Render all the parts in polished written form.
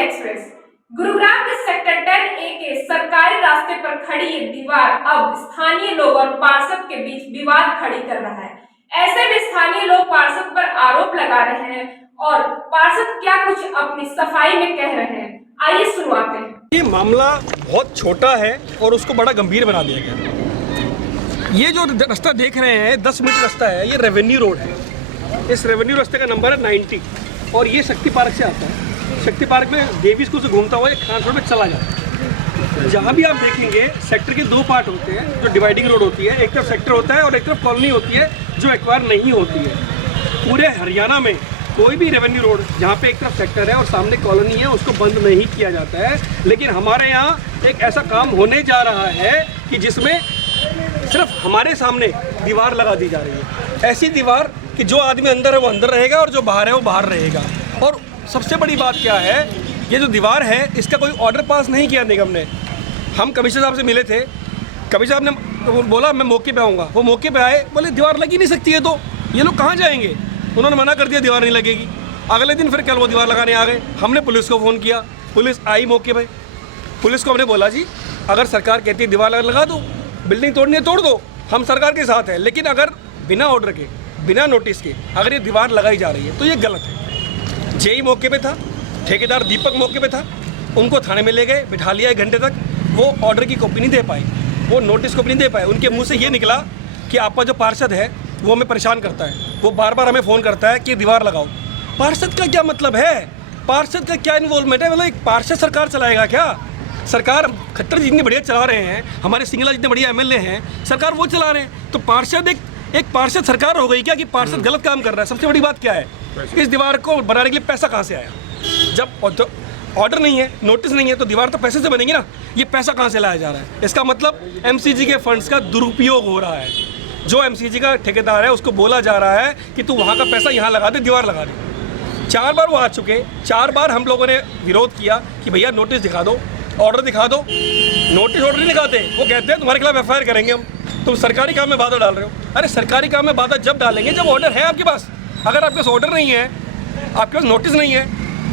Express. Gurugram के sector 10A के सरकारी रास्ते पर खड़ी ये दीवार अब स्थानीय लोग और पार्षद के बीच विवाद खड़ी कर रहा है। ऐसे में स्थानीय लोग पार्षद पर आरोप लगा रहे हैं और पार्षद क्या कुछ अपनी सफाई में कह रहे हैं, आइए सुनवाते हैं। ये मामला बहुत छोटा है और उसको बड़ा गंभीर बना दिया गया। ये जो रास्ता देख रहे हैं 10 मीटर रास्ता है, ये रेवेन्यू रोड है। इस रेवेन्यू रास्ते का नंबर है 90 और ये शक्ति पार्क से आता है। शक्ति पार्क में देवी स्कूल से घूमता हुआ एक खान रोड में चला जाता है। जहाँ भी आप देखेंगे सेक्टर के दो पार्ट होते हैं जो डिवाइडिंग रोड होती है, एक तरफ सेक्टर होता है और एक तरफ कॉलोनी होती है जो एक्वायर नहीं होती है। पूरे हरियाणा में कोई भी रेवेन्यू रोड जहाँ पे एक तरफ सेक्टर है और सामने कॉलोनी है उसको बंद नहीं किया जाता है, लेकिन हमारे यहाँ एक ऐसा काम होने जा रहा है कि जिसमें सिर्फ हमारे सामने दीवार लगा दी जा रही है। ऐसी दीवार कि जो आदमी अंदर है वो अंदर रहेगा और जो बाहर है वो बाहर रहेगा। और सबसे बड़ी बात क्या है, ये जो दीवार है इसका कोई ऑर्डर पास नहीं किया निगम ने। हम कमिश्नर साहब से मिले थे, कमिश्नर साहब ने बोला मैं मौके पे आऊँगा। वो मौके पे आए, बोले दीवार लगी नहीं सकती है, तो ये लोग कहाँ जाएंगे। उन्होंने मना कर दिया दीवार नहीं लगेगी। अगले दिन फिर कल वो दीवार लगाने आ गए। हमने पुलिस को फ़ोन किया, पुलिस आई मौके पे। पुलिस को हमने बोला जी अगर सरकार कहती है दीवार लगा दो, बिल्डिंग तोड़नी है तोड़ दो, हम सरकार के साथ हैं, लेकिन अगर बिना ऑर्डर के बिना नोटिस के अगर ये दीवार लगाई जा रही है तो ये गलत है। जेई मौके पे था, ठेकेदार दीपक मौके पे था, उनको थाने में ले गए, बिठा लिया 1 घंटे तक। वो ऑर्डर की कॉपी नहीं दे पाए, वो नोटिस कॉपी नहीं दे पाए। उनके मुंह से ये निकला कि आपका जो पार्षद है वो हमें परेशान करता है, वो बार बार हमें फ़ोन करता है कि दीवार लगाओ। पार्षद का क्या मतलब है, पार्षद का क्या इन्वॉल्वमेंट है। मतलब एक पार्षद सरकार चलाएगा क्या? सरकार खट्टर जितनी बढ़िया चला रहे हैं, हमारे सिंगला जितने बढ़िया एमएलए हैं, सरकार वो चला रहे हैं, तो पार्षद एक पार्षद सरकार हो गई क्या कि पार्षद गलत काम कर रहा है। सबसे बड़ी बात क्या है, इस दीवार को बनाने के लिए पैसा कहाँ से आया? जब ऑर्डर नहीं है, नोटिस नहीं है, तो दीवार तो पैसे से बनेगी ना। ये पैसा कहाँ से लाया जा रहा है? इसका मतलब एमसीजी के फंड्स का दुरुपयोग हो रहा है। जो एमसीजी का ठेकेदार है उसको बोला जा रहा है कि तू वहाँ का पैसा यहाँ लगा दे, दीवार लगा दे। 4 बार वो आ चुके, 4 बार हम लोगों ने विरोध किया कि भैया नोटिस दिखा दो, ऑर्डर दिखा दो। नोटिस ऑर्डर नहीं दिखाते, वो कहते हैं तुम्हारे खिलाफ एफआईआर करेंगे हम, तुम सरकारी काम में बाधा डाल रहे हो। अरे सरकारी काम में बाधा जब डालेंगे जब ऑर्डर है आपके पास। अगर आपके पास ऑर्डर नहीं है, आपके पास नोटिस नहीं है,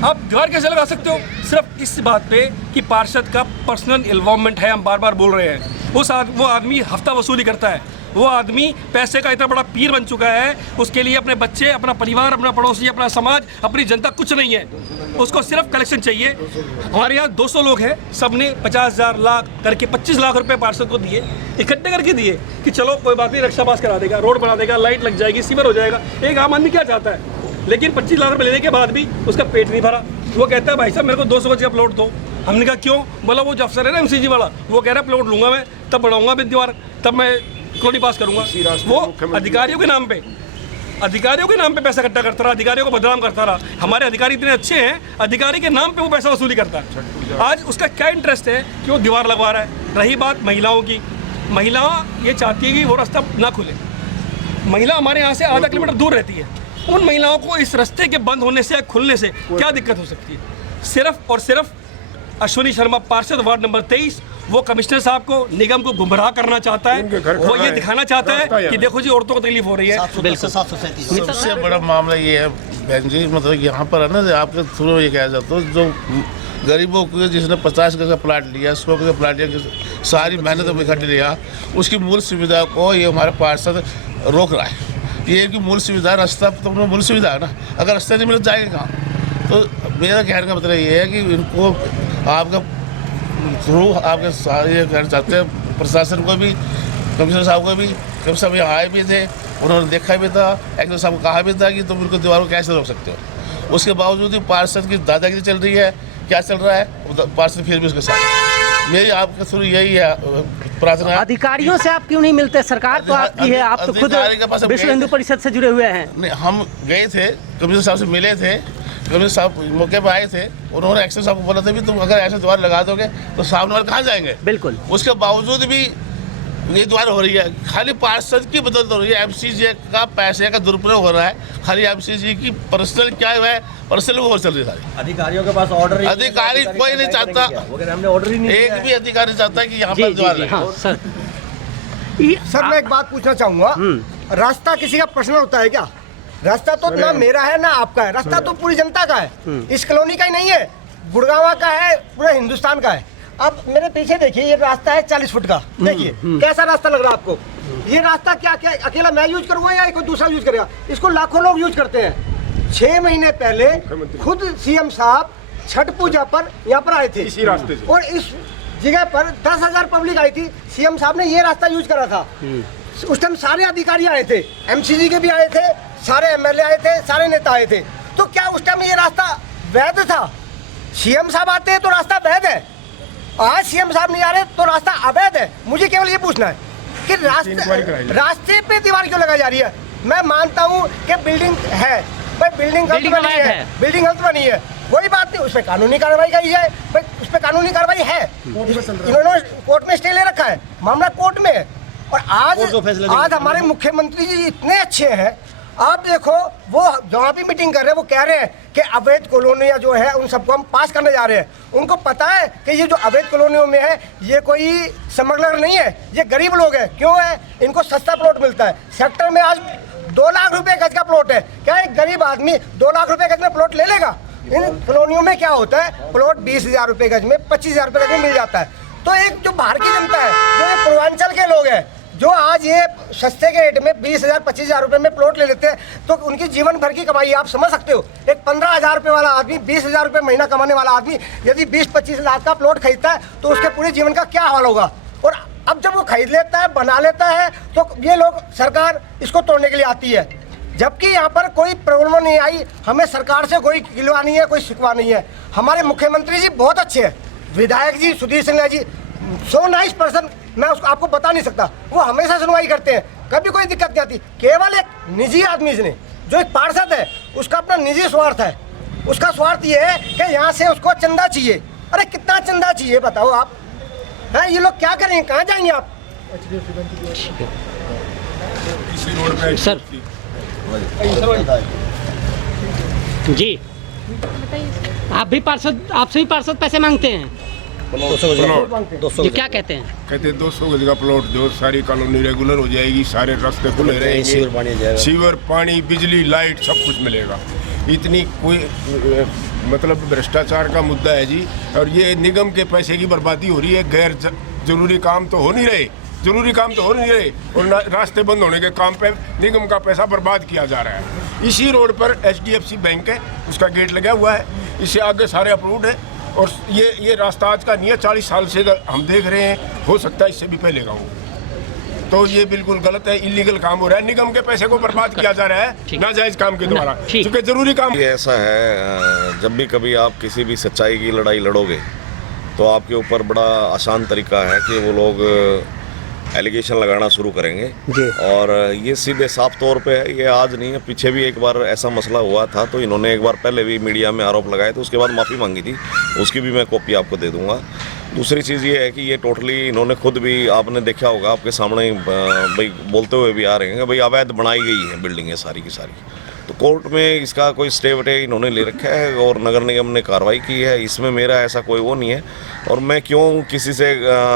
आप दीवार कैसे लगा सकते हो? सिर्फ इस बात पे कि पार्षद का पर्सनल इन्वॉल्वमेंट है, हम बार बार बोल रहे हैं। वो आदमी हफ्ता वसूली करता है, वो आदमी पैसे का इतना बड़ा पीर बन चुका है, उसके लिए अपने बच्चे, अपना परिवार, अपना पड़ोसी, अपना समाज, अपनी जनता कुछ नहीं है। उसको सिर्फ कलेक्शन चाहिए। हमारे यहाँ 200 लोग हैं, सब ने 50,000 लाख करके 25 लाख रुपए पार्षद को दिए, इकट्ठे करके दिए कि चलो कोई बात नहीं, रक्षा पास करा देगा, रोड बना देगा, लाइट लग जाएगी, सीवर हो जाएगा। एक आम आदमी क्या चाहता है? लेकिन 25 लाख रुपये लेने के बाद भी उसका पेट नहीं भरा। वो कहता है भाई साहब मेरे को 200 गज का प्लॉट दो। हमने कहा क्यों? बोला वो जो अफसर है ना एमसीजी वाला, वो कह रहा है प्लॉट लूँगा मैं, तब बनाऊँगा मैं दीवार, तब मैं कॉलोनी पास करूँगा। वो अधिकारियों के नाम पे पैसा इकट्ठा करता रहा, अधिकारियों को बदनाम करता रहा। हमारे अधिकारी इतने अच्छे हैं, अधिकारी के नाम पे वो पैसा वसूली करता है। आज उसका क्या इंटरेस्ट है कि वो दीवार लगवा रहा है? रही बात महिलाओं की, महिला ये चाहती है कि वो रास्ता ना खुले। महिला हमारे यहाँ से आधा किलोमीटर दूर रहती है। उन महिलाओं को इस रास्ते के बंद होने से या खुलने से क्या दिक्कत हो सकती है? सिर्फ और सिर्फ अश्विनी शर्मा पार्षद वार्ड नंबर 23 वो कमिश्नर साहब को, निगम को गुमराह करना चाहता है। वो ये दिखाना चाहता है कि देखो जी औरतों को तकलीफ हो रही है। सबसे बड़ा मामला ये है बहन जी, मतलब यहाँ पर है ना, आपके थ्रू ये कहा जाता है, जो गरीबों को जिसने 50 गज का प्लाट लिया, 100 गज का प्लाट लिया, सारी मेहनत में इकट्ठे लिया, उसकी मूल सुविधा को ये हमारा पार्षद रोक रहा है। ये कि मूल सुविधा रास्ता तो मूल सुविधा है ना, अगर रास्ता नहीं मिले जाएगा कहाँ? तो मेरा कहने का मतलब ये है कि इनको आपका थ्रू आपके सारे कहना चाहते हैं, प्रशासन को भी, कमिश्नर साहब को भी। कमिश्नर साहब यहाँ आए भी थे, उन्होंने देखा भी था, एक्टर साहब को कहा भी था कि तुम इनको दीवार को कैसे रोक सकते हो। उसके बावजूद भी पार्षद की दादागिरी चल रही है। क्या चल रहा है? पार्षद फिर भी उसके साथ। मेरी आपके थ्रू यही है प्रार्थना। अधिकारियों से आप क्यों नहीं मिलते? सरकार तो आपकी है, आप तो खुद विश्व हिंदू परिषद से जुड़े हुए हैं। नहीं, हम गए थे, कमिश्नर साहब से मिले थे, कमिश्नर साहब मौके पर आए थे, उन्होंने एक्शन साहब को बोला था भी तुम अगर ऐसे द्वार लगा दोगे तो सामने वाले कहाँ जाएंगे? बिल्कुल। उसके बावजूद भी ये द्वार हो रही है, खाली पार्षद की बदौलत हो रही है। एमसीजी का पैसे का दुरुपयोग हो रहा है, खाली एमसीजी की पर्सनल क्या है, पर्सनल वो चल रही है। अधिकारियों के पास ऑर्डर, अधिकारी कोई नहीं चाहता, हमने ऑर्डर ही नहीं, एक भी अधिकारी चाहता है कि यहाँ पर द्वार लगे। सर मैं एक बात पूछना चाहूँगा, रास्ता किसी का पर्सनल होता है क्या? रास्ता तो ना मेरा है ना आपका है, रास्ता तो पूरी जनता का है, इस कॉलोनी का ही नहीं है। गुड़गांव का है, पूरा हिंदुस्तान का है। अब मेरे पीछे देखिए, ये रास्ता है 40 फुट का, देखिए कैसा रास्ता लग रहा है आपको। ये रास्ता क्या क्या अकेला मैं यूज करूँगा या कोई दूसरा यूज करेगा? इसको लाखों लोग यूज करते हैं। 6 महीने पहले खुद सीएम साहब छठ पूजा पर यहाँ पर आए थे इसी रास्ते से, और इस जगह पर 10,000 पब्लिक आई थी। सीएम साहब ने ये रास्ता यूज करा था। उस टाइम सारे अधिकारी आए थे, एमसीजी के भी आए थे, सारे एमएलए आए थे, सारे नेता आए थे। तो क्या उस टाइम ये रास्ता वैध था? सीएम साहब आते हैं तो रास्ता वैध है, आज सीएम साहब नहीं आ रहे तो रास्ता अवैध है। मुझे केवल ये पूछना है कि रास्ते पे दीवार क्यों लगाई जा रही है? मैं मानता हूँ कि बिल्डिंग है भाई, बिल्डिंग गलत बनी है, बिल्डिंग गलत बनी है, कोई बात नहीं, उस पर कानूनी कार्रवाई की जाए भाई, उस पर कानूनी कार्रवाई है। इन्होंने कोर्ट में स्टे ले रखा है, मामला कोर्ट में है। और आज हमारे मुख्यमंत्री जी इतने अच्छे हैं, आप देखो वो जहाँ भी मीटिंग कर रहे हैं वो कह रहे हैं कि अवैध कॉलोनियाँ जो है उन सबको हम पास करने जा रहे हैं। उनको पता है कि ये जो अवैध कॉलोनियों में है ये कोई स्मगलर नहीं है, ये गरीब लोग हैं। क्यों है? इनको सस्ता प्लॉट मिलता है। सेक्टर में आज 2 लाख रुपए गज का प्लॉट है। क्या एक गरीब आदमी 2 लाख रुपए गज में प्लॉट ले लेगा? इन कॉलोनियों में क्या होता है, प्लॉट 20,000 रुपए गज में, 25,000 रुपए गज में मिल जाता है। तो एक जो बाहर की जनता है, जो ये पूर्वांचल के लोग हैं, जो आज ये सस्ते के रेट में 20,000 25,000 रुपए में प्लॉट ले लेते हैं, तो उनकी जीवन भर की कमाई आप समझ सकते हो। एक 15,000 रुपए वाला आदमी, 20,000 रुपए महीना कमाने वाला आदमी यदि 20-25 लाख का प्लॉट खरीदता है तो उसके पूरे जीवन का क्या हाल होगा। और अब जब वो खरीद लेता है, बना लेता है, तो ये लोग, सरकार इसको तोड़ने के लिए आती है, जबकि यहाँ पर कोई प्रॉब्लम नहीं आई। हमें सरकार से कोई गिलवा नहीं है, कोई शिकवा नहीं है। हमारे मुख्यमंत्री जी बहुत अच्छे हैं, विधायक जी Sudhir Singh ji so nice person, मैं उसको आपको बता नहीं सकता। वो हमेशा सुनवाई करते हैं, कभी कोई दिक्कत नहीं आती। केवल एक निजी आदमी ने, जो एक पार्षद है, उसका अपना निजी स्वार्थ है। उसका स्वार्थ ये है कि यहाँ से उसको चंदा चाहिए। अरे कितना चंदा चाहिए बताओ आप? हैं, ये लोग क्या करेंगे, कहाँ जाएंगे आप? सर जी, आप भी पार्षद, आपसे भी पार्षद पैसे मांगते हैं? 200 ये क्या कहते हैं? कहते 200 गज का प्लॉट दो, सारी कॉलोनी रेगुलर हो जाएगी, सारे रास्ते खुले रहेंगे, सीवर, पानी, बिजली, लाइट सब कुछ मिलेगा। इतनी कोई मतलब भ्रष्टाचार का मुद्दा है जी। और ये निगम के पैसे की बर्बादी हो रही है। गैर जरूरी काम तो हो नहीं रहे, जरूरी काम तो हो नहीं रहे, और रास्ते बंद होने के काम पे निगम का पैसा बर्बाद किया जा रहा है। इसी रोड पर HDFC बैंक है, उसका गेट लगा हुआ है, इससे आगे सारे अप्रूव्ड है। और ये रास्ता आज का नहीं है, 40 साल से हम देख रहे हैं, हो सकता है इससे भी पहले का हो। तो ये बिल्कुल गलत है, इलीगल काम हो रहा है, निगम के पैसे को बर्बाद किया जा रहा है नाजायज काम के द्वारा, क्योंकि जरूरी काम। ये ऐसा है, जब भी कभी आप किसी भी सच्चाई की लड़ाई लड़ोगे तो आपके ऊपर बड़ा आसान तरीका है कि वो लोग एलिगेशन लगाना शुरू करेंगे। और ये सीधे साफ तौर पे है, ये आज नहीं है, पीछे भी एक बार ऐसा मसला हुआ था, तो इन्होंने एक बार पहले भी मीडिया में आरोप लगाए, तो उसके बाद माफ़ी मांगी थी, उसकी भी मैं कॉपी आपको दे दूंगा। दूसरी चीज़ ये है कि ये टोटली इन्होंने खुद भी, आपने देखा होगा, आपके सामने भाई बोलते हुए भी आ रहे हैं कि भाई अवैध बनाई गई है बिल्डिंगें सारी की सारी। तो कोर्ट में इसका कोई स्टे वटे इन्होंने ले रखा है और नगर निगम ने कार्रवाई की है। इसमें मेरा ऐसा कोई वो नहीं है, और मैं क्यों किसी से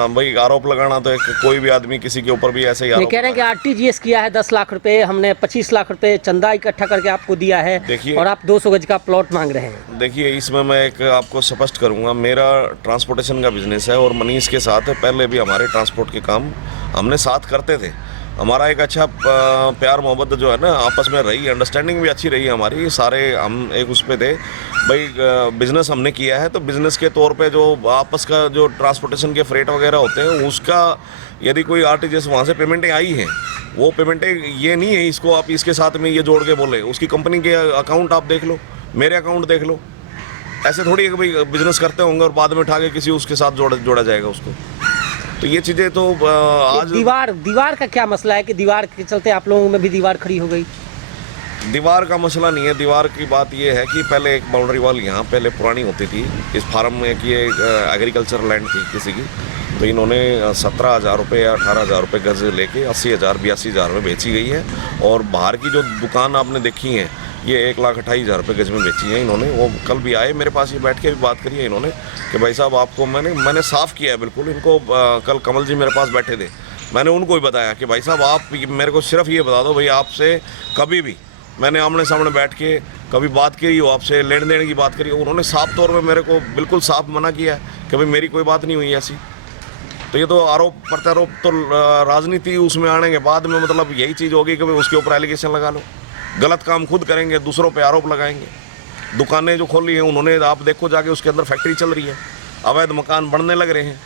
भाई आरोप लगाना, तो कोई भी आदमी किसी के ऊपर भी ऐसे ही कह रहे हैं कि RTGS किया है 10 लाख रुपए, हमने 25 लाख रुपए चंदा इकट्ठा करके आपको दिया है, देखिए, और आप 200 गज का प्लॉट मांग रहे हैं। देखिए, इसमें मैं एक आपको स्पष्ट करूंगा, मेरा ट्रांसपोर्टेशन का बिजनेस है और मनीष के साथ पहले भी हमारे ट्रांसपोर्ट के काम हमने साथ करते थे। हमारा एक अच्छा प्यार मोहब्बत जो है ना आपस में रही, अंडरस्टैंडिंग भी अच्छी रही हमारी, सारे हम एक उस पे थे भाई, बिज़नेस हमने किया है तो बिज़नेस के तौर पे जो आपस का जो ट्रांसपोर्टेशन के फ्रेट वगैरह होते हैं उसका यदि कोई RTGS वहाँ से पेमेंटें आई हैं, वो पेमेंटें ये नहीं है इसको आप इसके साथ में ये जोड़ के बोले, उसकी कंपनी के अकाउंट आप देख लो, मेरे अकाउंट देख लो, ऐसे थोड़ी है कि भाई बिज़नेस करते होंगे और बाद में उठा के किसी उसके साथ जोड़ा जाएगा उसको। तो ये चीज़ें तो आज दीवार का क्या मसला है कि दीवार के चलते आप लोगों में भी दीवार खड़ी हो गई? दीवार का मसला नहीं है, दीवार की बात ये है कि पहले एक बाउंड्री वॉल यहाँ पहले पुरानी होती थी इस फार्म में, कि ये एग्रीकल्चर लैंड थी किसी की, तो इन्होंने 17,000 रुपये या 18,000 रुपये गज लेके 80,000 82,000 में बेची गई है। और बाहर की जो दुकान आपने देखी है ये 1,28,000 रुपये गज में बेची है इन्होंने। वो कल भी आए मेरे पास, ये बैठ के भी बात करी है इन्होंने कि भाई साहब आपको मैंने साफ़ किया है बिल्कुल इनको। कल कमल जी मेरे पास बैठे थे, मैंने उनको भी बताया कि भाई साहब आप मेरे को सिर्फ ये बता दो भाई आपसे कभी भी मैंने आमने सामने बैठ के कभी बात करी हो आपसे, लेन देन की बात करी, उन्होंने साफ तौर पे मेरे को बिल्कुल साफ मना किया है कि भाई मेरी कोई बात नहीं हुई ऐसी। तो ये तो आरोप प्रत्यारोप तो राजनीति उसमें आने के बाद में मतलब यही चीज़ होगी कि भाई उसके ऊपर एलिगेशन लगा लो, गलत काम खुद करेंगे, दूसरों पे आरोप लगाएंगे। दुकानें जो खोली हैं उन्होंने, आप देखो जाके उसके अंदर फैक्ट्री चल रही है, अवैध मकान बनने लग रहे हैं।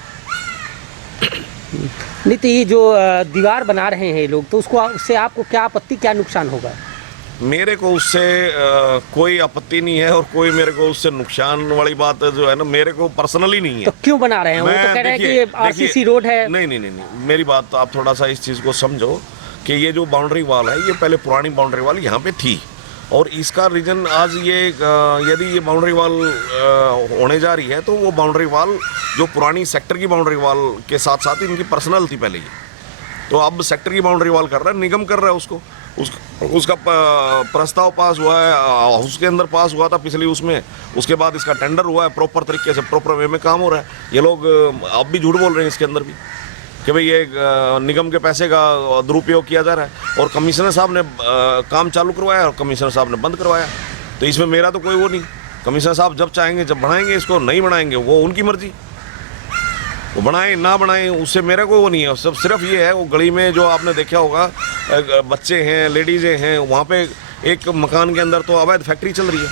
नहीं तो ये जो दीवार बना रहे हैं ये लोग, तो उससे आपको क्या आपत्ति, क्या नुकसान होगा? मेरे को उससे कोई आपत्ति नहीं है और कोई मेरे को उससे नुकसान वाली बात जो है ना, मेरे को पर्सनली नहीं है। तो क्यों बना रहे हैं? वो तो कह रहे हैं कि ये आरसीसी रोड है। नहीं, मेरी बात तो आप थोड़ा सा इस चीज़ को समझो कि ये जो बाउंड्री वॉल है ये पहले पुरानी बाउंड्री वॉल यहाँ पे थी, और इसका रीज़न आज ये यदि ये बाउंड्री वॉल होने जा रही है तो वो बाउंड्री वॉल जो पुरानी सेक्टर की बाउंड्री वॉल के साथ साथ इनकी पर्सनल थी पहले ये, तो अब सेक्टर की बाउंड्री वॉल कर रहा है, निगम कर रहा है उसको। उसका प्रस्ताव पास हुआ है, हाउस के अंदर पास हुआ था पिछली उसमें, उसके बाद इसका टेंडर हुआ है, प्रॉपर तरीके से प्रॉपर वे में काम हो रहा है। ये लोग अब भी झूठ बोल रहे हैं इसके अंदर भी कि भाई ये निगम के पैसे का दुरुपयोग किया जा रहा है, और कमिश्नर साहब ने काम चालू करवाया और कमिश्नर साहब ने बंद करवाया। तो इसमें मेरा तो कोई वो नहीं, कमिश्नर साहब जब चाहेंगे जब बढ़ाएंगे इसको, नहीं बढ़ाएंगे वो उनकी मर्जी, वो बनाएं ना बनाएं उससे मेरा कोई वो नहीं है। सब सिर्फ ये है, वो गली में जो आपने देखा होगा बच्चे हैं, लेडीज़ें हैं, वहाँ पे एक मकान के अंदर तो अवैध फैक्ट्री चल रही है।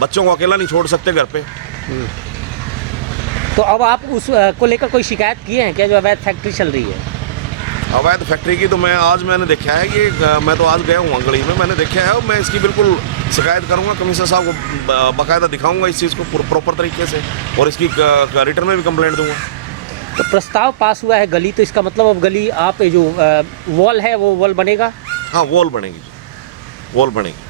बच्चों को अकेला नहीं छोड़ सकते घर पे। तो अब आप उस को लेकर कोई शिकायत किए हैं क्या, जो अवैध फैक्ट्री चल रही है? अवैध फैक्ट्री की तो मैंने देखा है कि मैं तो आज गया हूँ गली में, मैंने देखा है, और मैं इसकी बिल्कुल शिकायत करूँगा, कमिश्नर साहब को बाकायदा दिखाऊंगा इस चीज़ को प्रॉपर तरीके से, और इसकी रिटर्न में भी कंप्लेंट दूंगा। तो प्रस्ताव पास हुआ है गली, तो इसका मतलब अब गली आप जो वॉल है वो वॉल बनेगा? हाँ, वॉल बनेगी, वॉल बनेगी।